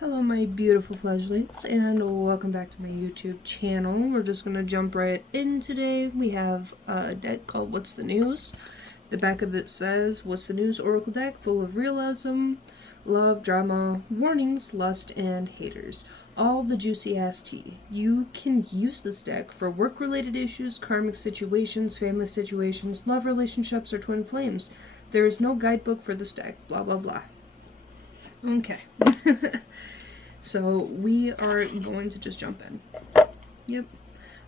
Hello my beautiful fledglings, and welcome back to my YouTube channel. We're just going to jump right in today. We have a deck called What's the News? The back of it says, What's the News Oracle deck full of realism, love, drama, warnings, lust, and haters. All the juicy ass tea. You can use this deck for work-related issues, karmic situations, family situations, love relationships, or twin flames. There is no guidebook for this deck, blah blah blah. Okay. So we are going to just jump in. Yep.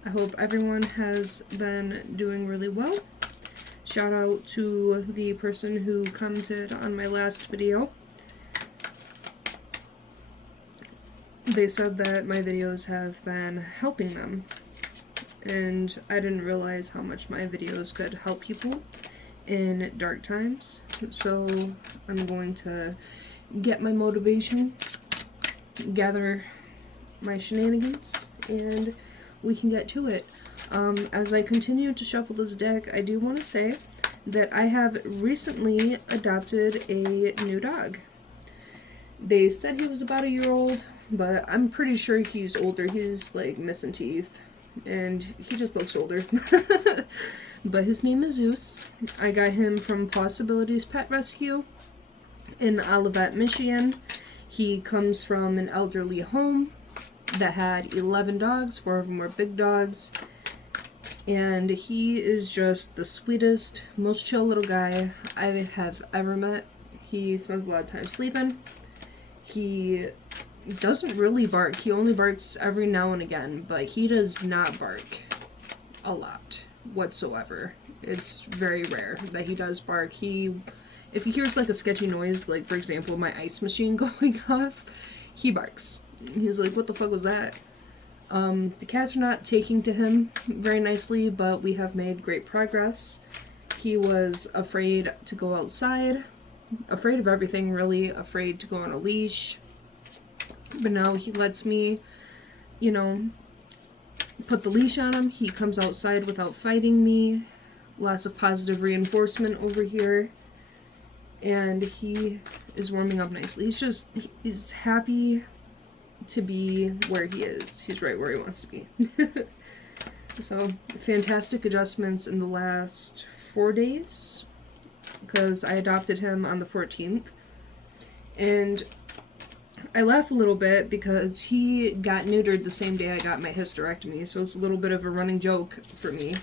I hope everyone has been doing really well. Shout out to the person who commented on my last video. They said that my videos have been helping them. And I didn't realize how much my videos could help people in dark times. So I'm going to get my motivation, gather my shenanigans, and we can get to it. As I continue to shuffle this deck, I do want to say that I have recently adopted a new dog. They said he was about a year old, but I'm pretty sure he's older. He's like missing teeth, and he just looks older. But his name is Zeus. I got him from Possibilities Pet Rescue in Olivet, Michigan. He comes from an elderly home that had 11 dogs, 4 of them were big dogs, and he is just the sweetest, most chill little guy I have ever met. He spends a lot of time sleeping. He doesn't really bark. He only barks every now and again, but he does not bark a lot whatsoever. It's very rare that he does bark. If he hears like a sketchy noise, like for example my ice machine going off, he barks. He's like, what the fuck was that? The cats are not taking to him very nicely, but we have made great progress. He was afraid to go outside, afraid of everything really, afraid to go on a leash. But now he lets me, put the leash on him. He comes outside without fighting me. Lots of positive reinforcement over here. And he is warming up nicely. He's happy to be where he is. He's right where he wants to be. So, fantastic adjustments in the last 4 days, because I adopted him on the 14th. And I laugh a little bit because he got neutered the same day I got my hysterectomy, so it's a little bit of a running joke for me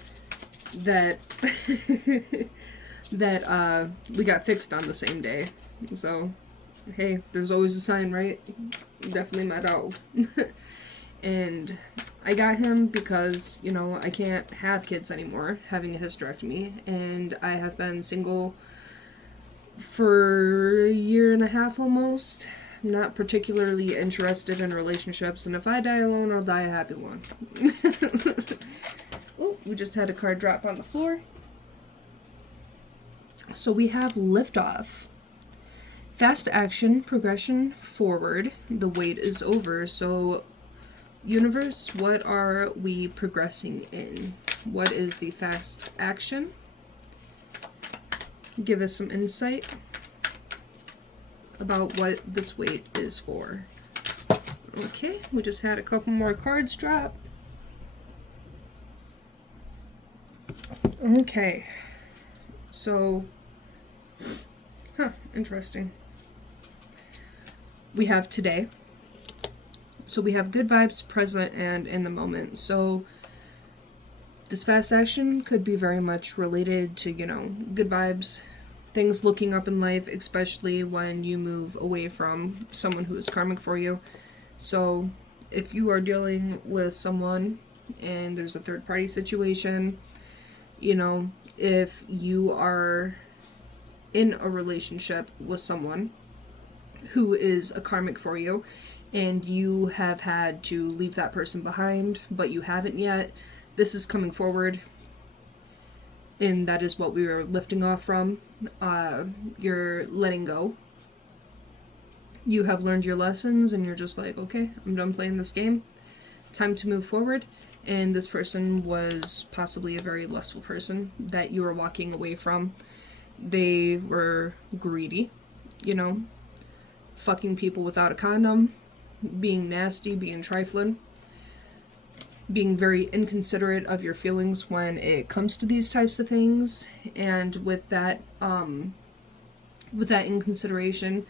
that that we got fixed on the same day. So, hey, there's always a sign, right? Definitely my dog. And I got him because, I can't have kids anymore, having a hysterectomy, and I have been single for a year and a half almost. Not particularly interested in relationships, and if I die alone, I'll die a happy one. Oh, we just had a card drop on the floor. So we have liftoff. Fast action, progression forward. The wait is over. So, universe, what are we progressing in? What is the fast action? Give us some insight about what this wait is for. Okay, we just had a couple more cards drop. Okay, so, interesting. We have today. So we have good vibes, present, and in the moment. So this fast action could be very much related to, good vibes, things looking up in life, especially when you move away from someone who is karmic for you. So if you are dealing with someone and there's a third party situation, if you are in a relationship with someone who is a karmic for you and you have had to leave that person behind, but you haven't yet, this is coming forward, and that is what we were lifting off from. You're letting go. You have learned your lessons and you're just like, okay, I'm done playing this game. Time to move forward. And this person was possibly a very lustful person that you were walking away from. They were greedy, fucking people without a condom, being nasty, being trifling, being very inconsiderate of your feelings when it comes to these types of things. And with that inconsideration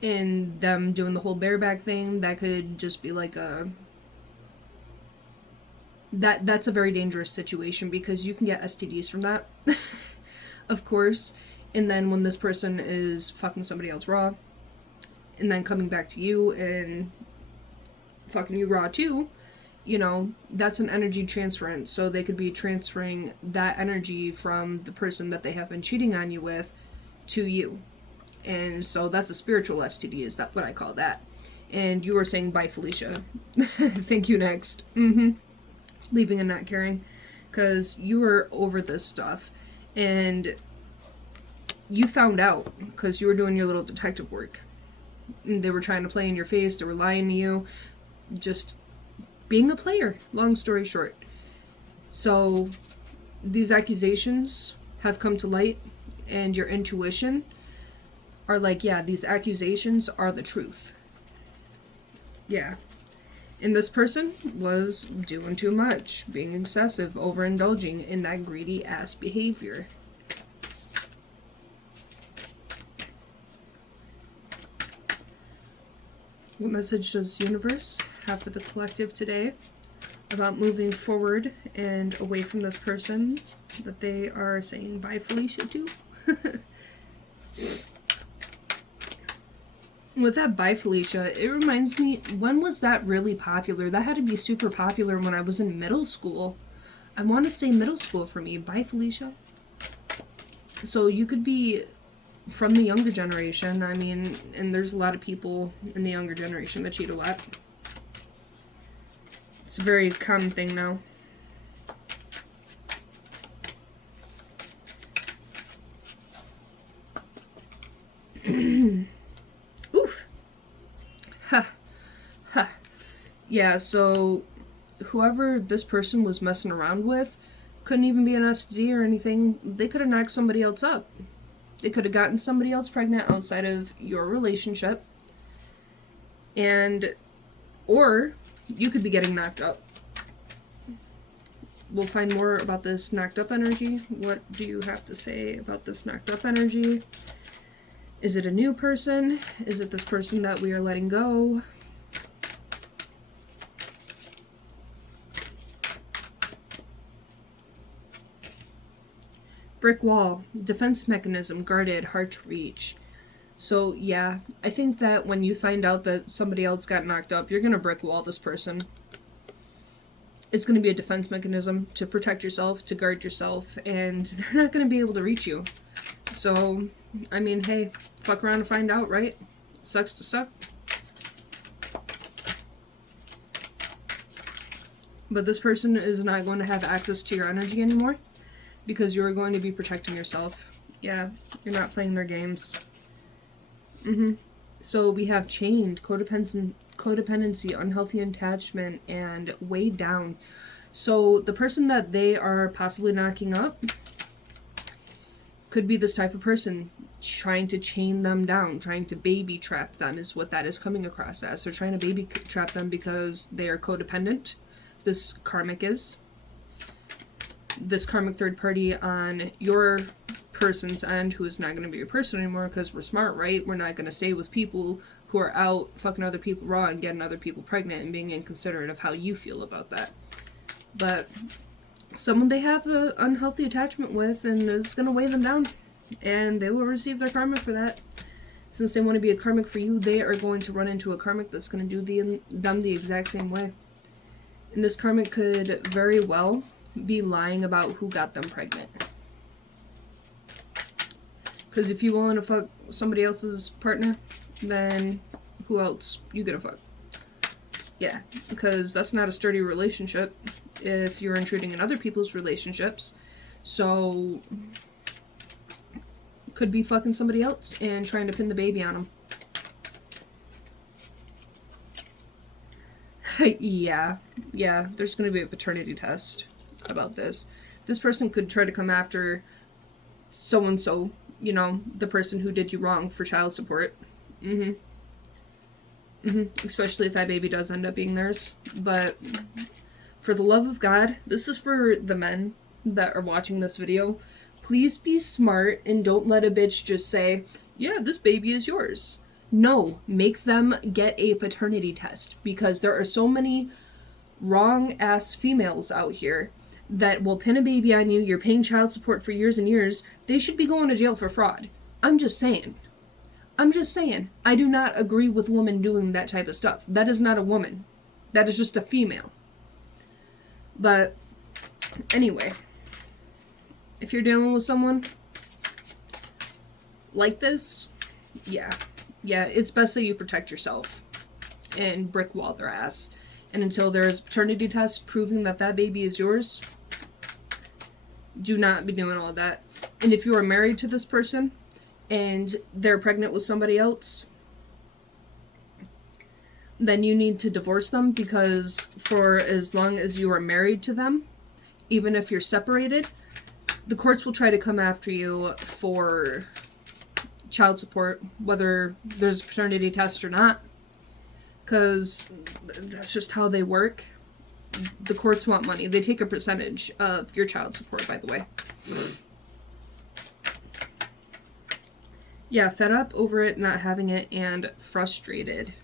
in them doing the whole bareback thing, that could just be like that's a very dangerous situation, because you can get STDs from that. Of course. And then when this person is fucking somebody else raw and then coming back to you and fucking you raw too, you know, that's an energy transference. So they could be transferring that energy from the person that they have been cheating on you with to you. And so that's a spiritual STD, is that what I call that. And you were saying bye, Felicia. Thank you, next. Leaving and not caring, because you were over this stuff and you found out because you were doing your little detective work. And they were trying to play in your face, they were lying to you, just being a player, long story short. So these accusations have come to light, and your intuition are like, yeah, these accusations are the truth. Yeah. And this person was doing too much, being excessive, overindulging in that greedy ass behavior. What message does universe have for the collective today about moving forward and away from this person that they are saying bye, Felicia, to? With that bye, Felicia, it reminds me, when was that really popular? That had to be super popular when I was in middle school. I want to say middle school for me. Bye, Felicia. So you could be from the younger generation. I mean, and there's a lot of people in the younger generation that cheat a lot. It's a very common thing now. Oof. Ha. Ha. Yeah, so whoever this person was messing around with couldn't even be an STD or anything. They could have knocked somebody else up. They could have gotten somebody else pregnant outside of your relationship. Or you could be getting knocked up. We'll find more about this knocked up energy. What do you have to say about this knocked up energy? Is it a new person? Is it this person that we are letting go? Brick wall, defense mechanism, guarded, hard to reach. So yeah, I think that when you find out that somebody else got knocked up, you're going to brick wall this person. It's going to be a defense mechanism to protect yourself, to guard yourself, and they're not going to be able to reach you. So, I mean, hey, fuck around and find out, right? Sucks to suck. But this person is not going to have access to your energy anymore, because you're going to be protecting yourself. Yeah, you're not playing their games. So we have chained, codependency, unhealthy attachment, and weighed down. So the person that they are possibly knocking up could be this type of person, trying to chain them down, trying to baby trap them is what that is coming across as. They're trying to baby trap them because they are codependent. This karmic is. This karmic third party on your person's end, who is not going to be your person anymore, because we're smart, right? We're not going to stay with people who are out fucking other people raw and getting other people pregnant and being inconsiderate of how you feel about that. But someone they have an unhealthy attachment with, and it's going to weigh them down, and they will receive their karma for that. Since they want to be a karmic for you, they are going to run into a karmic that's going to do them the exact same way. And this karmic could very well be lying about who got them pregnant. Because if you're willing to fuck somebody else's partner, then who else you gonna fuck? Yeah, because that's not a sturdy relationship if you're intruding in other people's relationships. So, could be fucking somebody else and trying to pin the baby on them. Yeah, there's gonna be a paternity test about this. This person could try to come after so-and-so, you know, the person who did you wrong for child support. Especially if that baby does end up being theirs. But for the love of God, this is for the men that are watching this video. Please be smart and don't let a bitch just say, yeah, this baby is yours. No, make them get a paternity test, because there are so many wrong ass females out here that will pin a baby on you. You're paying child support for years and years. They should be going to jail for fraud. I'm just saying. I do not agree with women doing that type of stuff. That is not a woman. That is just a female. But anyway, if you're dealing with someone like this, yeah, it's best that you protect yourself and brick wall their ass. And until there is a paternity test proving that that baby is yours, do not be doing all that. And if you are married to this person and they're pregnant with somebody else, then you need to divorce them, because for as long as you are married to them, even if you're separated, the courts will try to come after you for child support, whether there's a paternity test or not, because that's just how they work. The courts want money. They take a percentage of your child support, by the way. Yeah, fed up over it, not having it, and frustrated.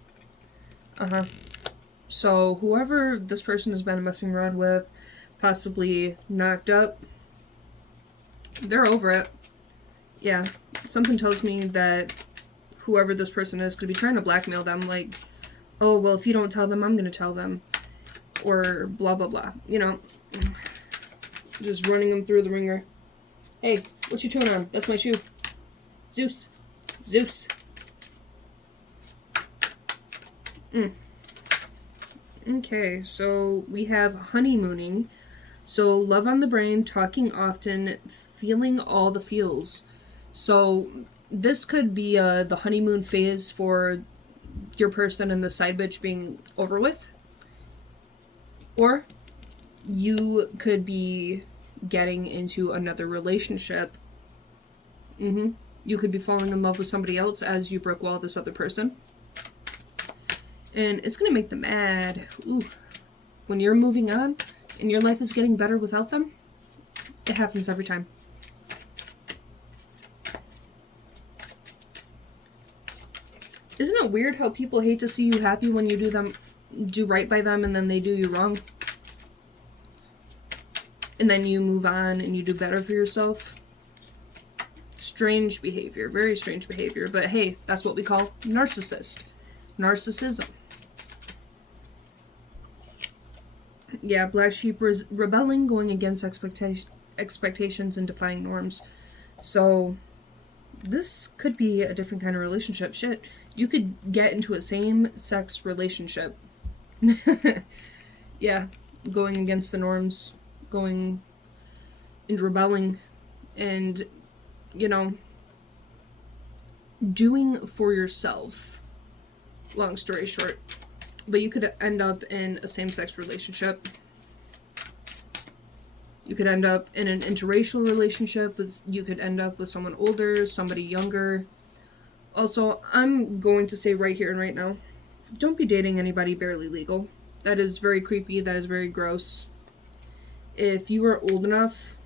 So whoever this person has been messing around with, possibly knocked up, they're over it. Yeah, something tells me that whoever this person is could be trying to blackmail them, like, oh, well, if you don't tell them, I'm going to tell them, or blah, blah, blah, you know, just running them through the ringer. Hey, what you chewing on? That's my shoe. Zeus. Okay, so we have honeymooning. So love on the brain, talking often, feeling all the feels. So this could be the honeymoon phase for your person and the side bitch being over with. Or you could be getting into another relationship. You could be falling in love with somebody else as you brick wall this other person. And it's going to make them mad. Ooh. When you're moving on and your life is getting better without them, it happens every time. Isn't it weird how people hate to see you happy when you do right by them, and then they do you wrong? And then you move on and you do better for yourself? Strange behavior, very strange behavior. But hey, that's what we call narcissism. Yeah, black sheep rebelling, going against expectations and defying norms. So this could be a different kind of relationship. Shit, you could get into a same-sex relationship. Yeah, going against the norms, going and rebelling, and, you know, doing for yourself. Long story short. But you could end up in a same-sex relationship. You could end up in an interracial relationship. You could end up with someone older, somebody younger. Also, I'm going to say right here and right now, don't be dating anybody barely legal. That is very creepy. That is very gross. If you are old enough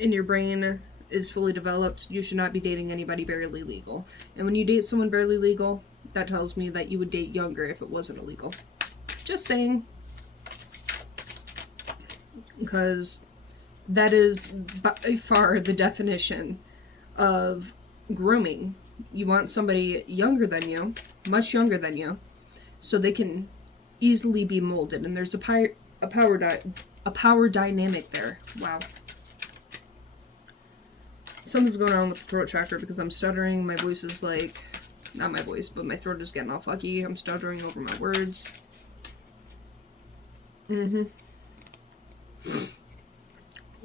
and your brain is fully developed, you should not be dating anybody barely legal. And when you date someone barely legal, that tells me that you would date younger if it wasn't illegal. Just saying. Because that is by far the definition of grooming. You want somebody younger than you, much younger than you, so they can easily be molded. And there's a power dynamic there. Wow. Something's going on with the throat chakra because I'm stuttering. My voice is like... Not my voice, but my throat is getting all fucky. I'm stuttering over my words.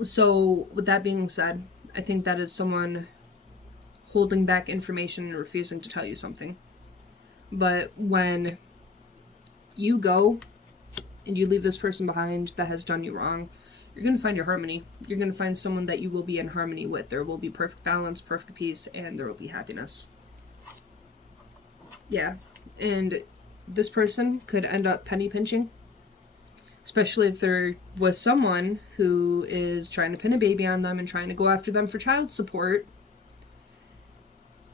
So, with that being said, I think that is someone holding back information and refusing to tell you something. But when you go and you leave this person behind that has done you wrong, you're going to find your harmony. You're going to find someone that you will be in harmony with. There will be perfect balance, perfect peace, and there will be happiness. Yeah. And this person could end up penny pinching, especially if there was someone who is trying to pin a baby on them and trying to go after them for child support.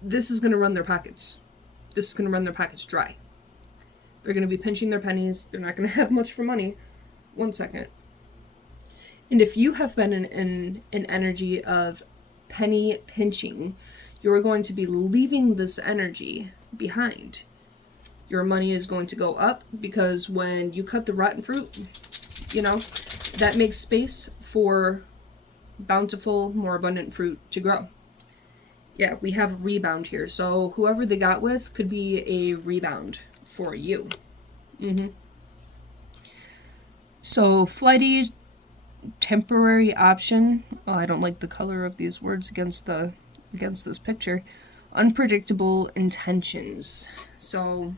This is going to run their pockets. This is going to run their pockets dry. They're going to be pinching their pennies. They're not going to have much for money. One second. And if you have been in an energy of penny pinching, you're going to be leaving this energy behind. Your money is going to go up because when you cut the rotten fruit, you know, that makes space for bountiful, more abundant fruit to grow. Yeah, we have rebound here. So whoever they got with could be a rebound for you. So flighty, temporary option. Oh, I don't like the color of these words against this picture. Unpredictable intentions. So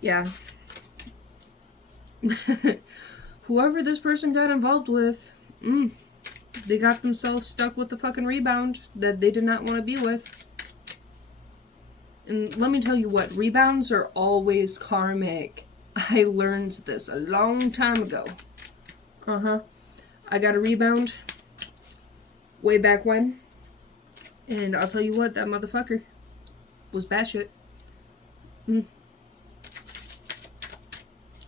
yeah. Whoever this person got involved with, they got themselves stuck with the fucking rebound that they did not want to be with. And let me tell you what, rebounds are always karmic. I learned this a long time ago. I got a rebound way back when. And I'll tell you what, that motherfucker was batshit.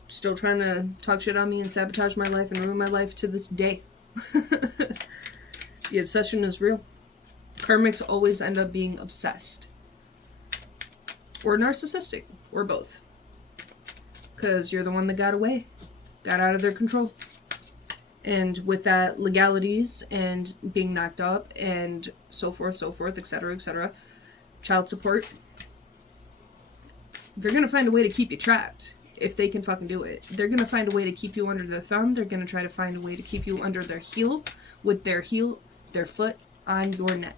Still trying to talk shit on me and sabotage my life and ruin my life to this day. The obsession is real. Karmics always end up being obsessed. Or narcissistic. Or both. Because you're the one that got away. Got out of their control. And with that, legalities and being knocked up and so forth, etc., child support. They're going to find a way to keep you trapped. If they can fucking do it. They're going to find a way to keep you under their thumb. They're going to try to find a way to keep you under their heel. With their foot on your neck.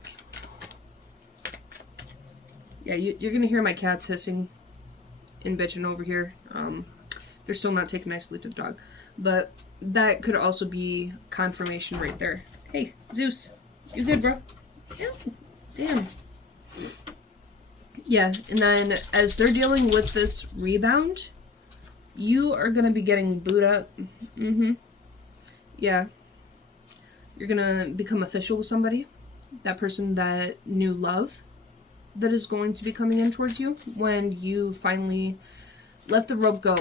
Yeah, you're going to hear my cats hissing and bitching over here. They're still not taking nicely to the dog. But that could also be confirmation right there. Hey, Zeus. You good, bro? Ew. Damn. Yeah, and then as they're dealing with this rebound, you are going to be getting booed up. Yeah. You're going to become official with somebody. That person that knew love that is going to be coming in towards you when you finally let the rope go.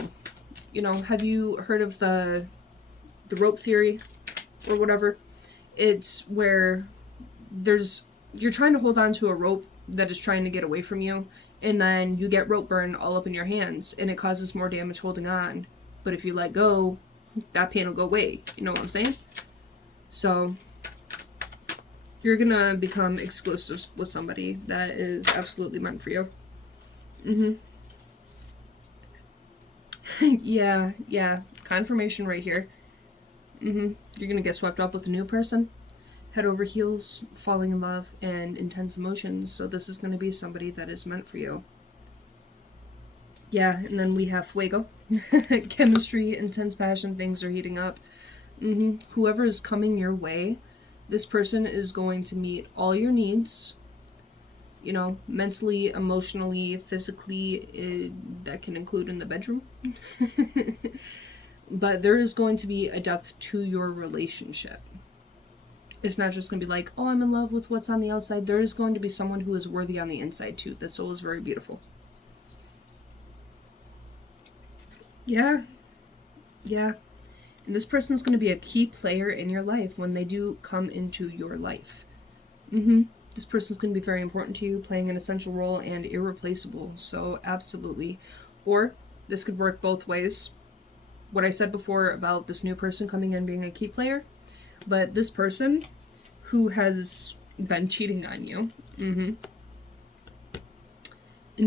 You know, have you heard of the rope theory or whatever? It's where you're trying to hold on to a rope that is trying to get away from you, and then you get rope burn all up in your hands, and it causes more damage holding on. But if you let go, that pain will go away. You know what I'm saying? So you're gonna become exclusive with somebody that is absolutely meant for you. Yeah. Confirmation right here. You're gonna get swept up with a new person. Head over heels, falling in love, and intense emotions. So this is gonna be somebody that is meant for you. Yeah, and then we have fuego. Chemistry, intense passion, things are heating up. Whoever is coming your way, this person is going to meet all your needs. You know, mentally, emotionally, physically, that can include in the bedroom. But there is going to be a depth to your relationship. It's not just going to be like, oh, I'm in love with what's on the outside. There is going to be someone who is worthy on the inside too. The soul is very beautiful. Yeah. And this person is going to be a key player in your life when they do come into your life. This person is going to be very important to you, playing an essential role and irreplaceable. So absolutely. Or this could work both ways. What I said before about this new person coming in being a key player, but this person who has been cheating on you, and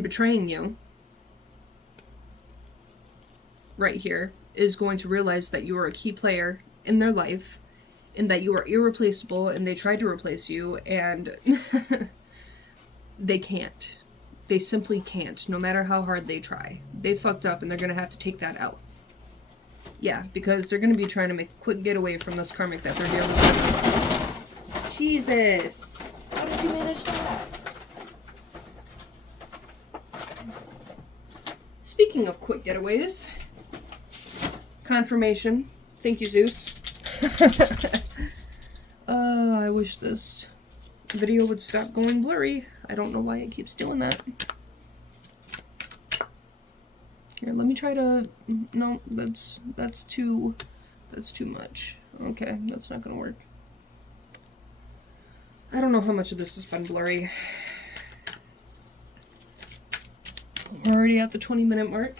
betraying you, right here, is going to realize that you are a key player in their life, and that you are irreplaceable, and they tried to replace you, and they can't. They simply can't, no matter how hard they try. They fucked up, and they're going to have to take that out. Yeah, because they're going to be trying to make a quick getaway from this karmic that they're dealing with. Jesus! How did you manage that? Speaking of quick getaways, confirmation. Thank you, Zeus. I wish this video would stop going blurry. I don't know why it keeps doing that. Here, let me try to... No, that's too much. Okay, that's not gonna work. I don't know how much of this has been blurry. We're already at the 20-minute mark.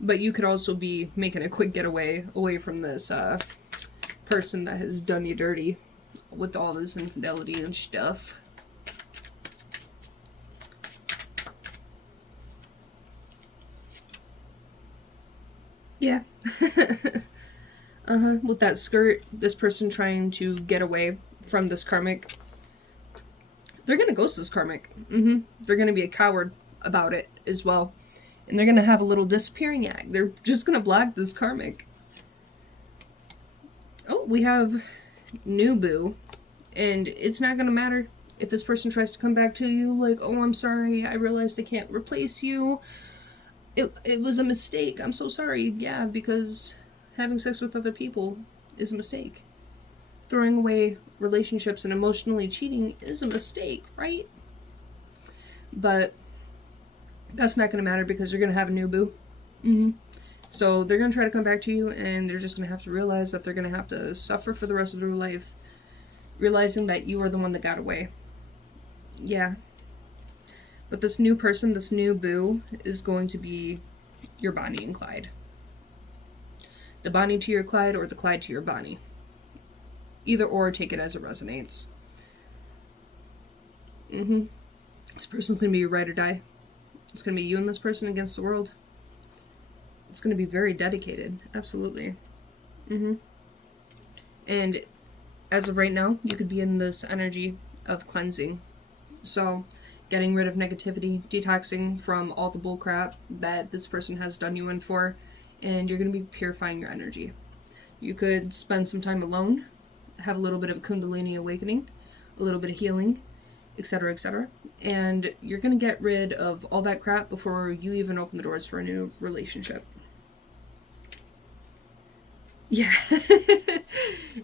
But you could also be making a quick getaway away from this person that has done you dirty with all this infidelity and stuff. Yeah. With that skirt, this person trying to get away from this karmic. They're gonna ghost this karmic. They're gonna be a coward about it as well. And they're gonna have a little disappearing act. They're just gonna block this karmic. Oh, we have new boo. And it's not gonna matter if this person tries to come back to you like, oh, I'm sorry, I realized I can't replace you. It was a mistake. I'm so sorry. Yeah, because having sex with other people is a mistake. Throwing away relationships and emotionally cheating is a mistake, right? But that's not going to matter because you're going to have a new boo. So they're going to try to come back to you, and they're just going to have to realize that they're going to have to suffer for the rest of their life, realizing that you are the one that got away. Yeah. But this new person, this new boo, is going to be your Bonnie and Clyde. The Bonnie to your Clyde, or the Clyde to your Bonnie. Either or, take it as it resonates. This person's going to be your ride or die. It's going to be you and this person against the world. It's going to be very dedicated. Absolutely. And as of right now, you could be in this energy of cleansing. So, getting rid of negativity, detoxing from all the bullcrap that this person has done you in for, and you're going to be purifying your energy. You could spend some time alone, have a little bit of a Kundalini awakening, a little bit of healing, etc., etc., and you're going to get rid of all that crap before you even open the doors for a new relationship. Yeah.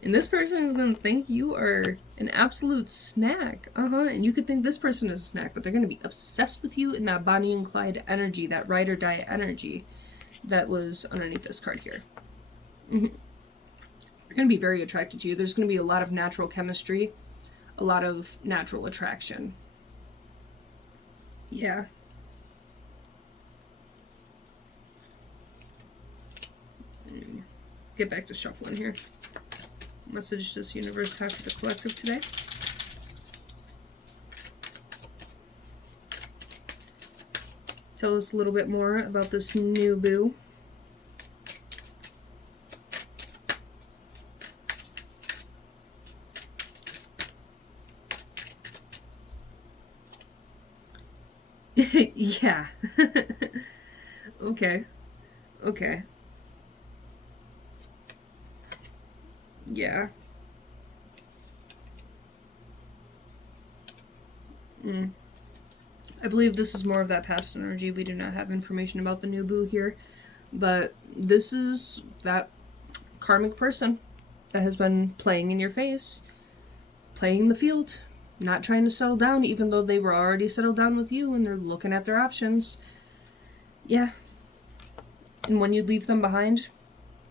And this person is going to think you are an absolute snack. And you could think this person is a snack, but they're going to be obsessed with you in that Bonnie and Clyde energy, that ride or die energy that was underneath this card here. They're going to be very attracted to you. There's going to be a lot of natural chemistry, a lot of natural attraction. Yeah. Get back to shuffling here. Message does universe have for the collective today? Tell us a little bit more about this new boo. Yeah. Okay. Okay. Yeah. I believe this is more of that past energy. We do not have information about the new boo here. But this is that karmic person that has been playing in your face, playing the field, not trying to settle down even though they were already settled down with you and they're looking at their options. Yeah. And when you leave them behind,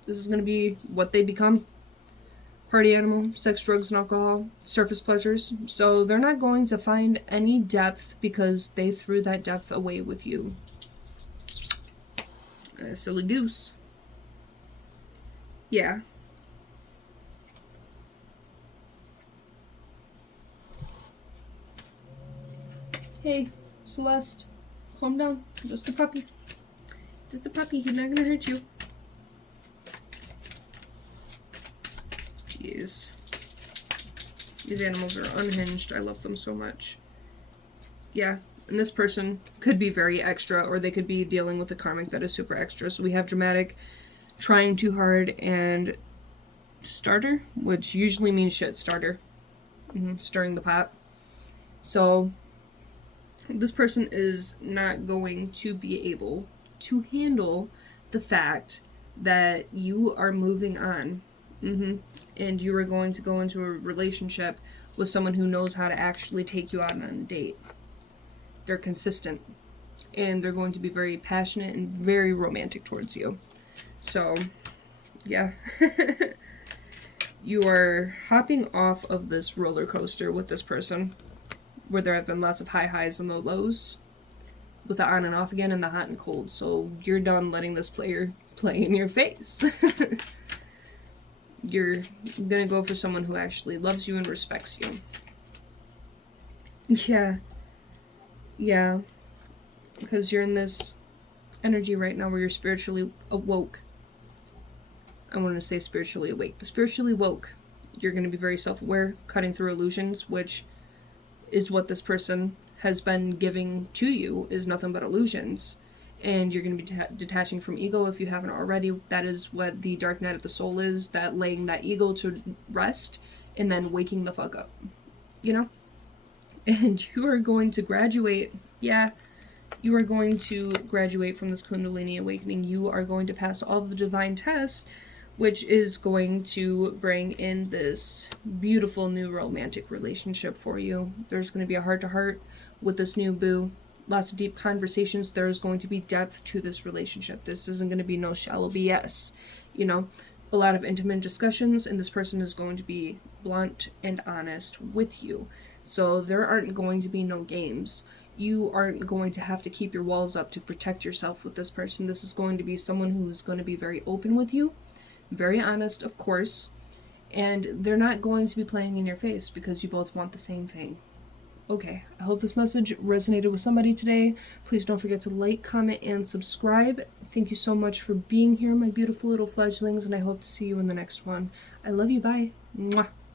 this is going to be what they become. Party animal, sex, drugs, and alcohol, surface pleasures. So they're not going to find any depth because they threw that depth away with you. Silly goose. Yeah. Hey, Celeste. Calm down. Just a puppy. Just a puppy. He's not gonna hurt you. Jeez. These animals are unhinged. I love them so much. Yeah. And this person could be very extra, or they could be dealing with a karmic that is super extra. So we have dramatic, trying too hard, and starter, which usually means shit starter. Stirring the pot. So this person is not going to be able to handle the fact that you are moving on. And you are going to go into a relationship with someone who knows how to actually take you out on a date. They're consistent. And they're going to be very passionate and very romantic towards you. So, yeah. You are hopping off of this roller coaster with this person, where there have been lots of high highs and low lows, with the on and off again and the hot and cold. So you're done letting this player play in your face. You're gonna go for someone who actually loves you and respects you. Yeah, because you're in this energy right now where you're spiritually awoke. I want to say spiritually awake, but spiritually woke. You're going to be very self-aware, cutting through illusions, which is what this person has been giving to you, is nothing but illusions. And you're going to be detaching from ego if you haven't already. That is what the dark night of the soul is, that laying that ego to rest and then waking the fuck up, you know? And you are going to graduate. Yeah, you are going to graduate from this Kundalini awakening. You are going to pass all the divine tests, which is going to bring in this beautiful new romantic relationship for you. There's going to be a heart-to-heart with this new boo. Lots of deep conversations. There's going to be depth to this relationship. This isn't going to be no shallow BS. You know, a lot of intimate discussions, and this person is going to be blunt and honest with you. So there aren't going to be no games. You aren't going to have to keep your walls up to protect yourself with this person. This is going to be someone who's going to be very open with you, very honest, of course, and they're not going to be playing in your face because you both want the same thing. Okay, I hope this message resonated with somebody today. Please don't forget to like, comment, and subscribe. Thank you so much for being here, my beautiful little fledglings, and I hope to see you in the next one. I love you. Bye. Mwah.